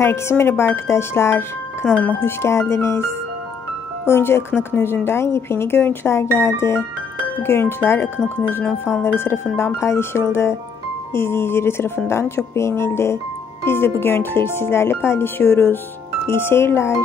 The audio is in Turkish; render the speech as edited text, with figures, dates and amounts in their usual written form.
Herkese merhaba arkadaşlar. Kanalıma hoş geldiniz. Oyuncu Akın Akınözü'nden yepyeni görüntüler geldi. Bu görüntüler Akın Akınözü'nün fanları tarafından paylaşıldı. İzleyicileri tarafından çok beğenildi. Biz de bu görüntüleri sizlerle paylaşıyoruz. İyi seyirler.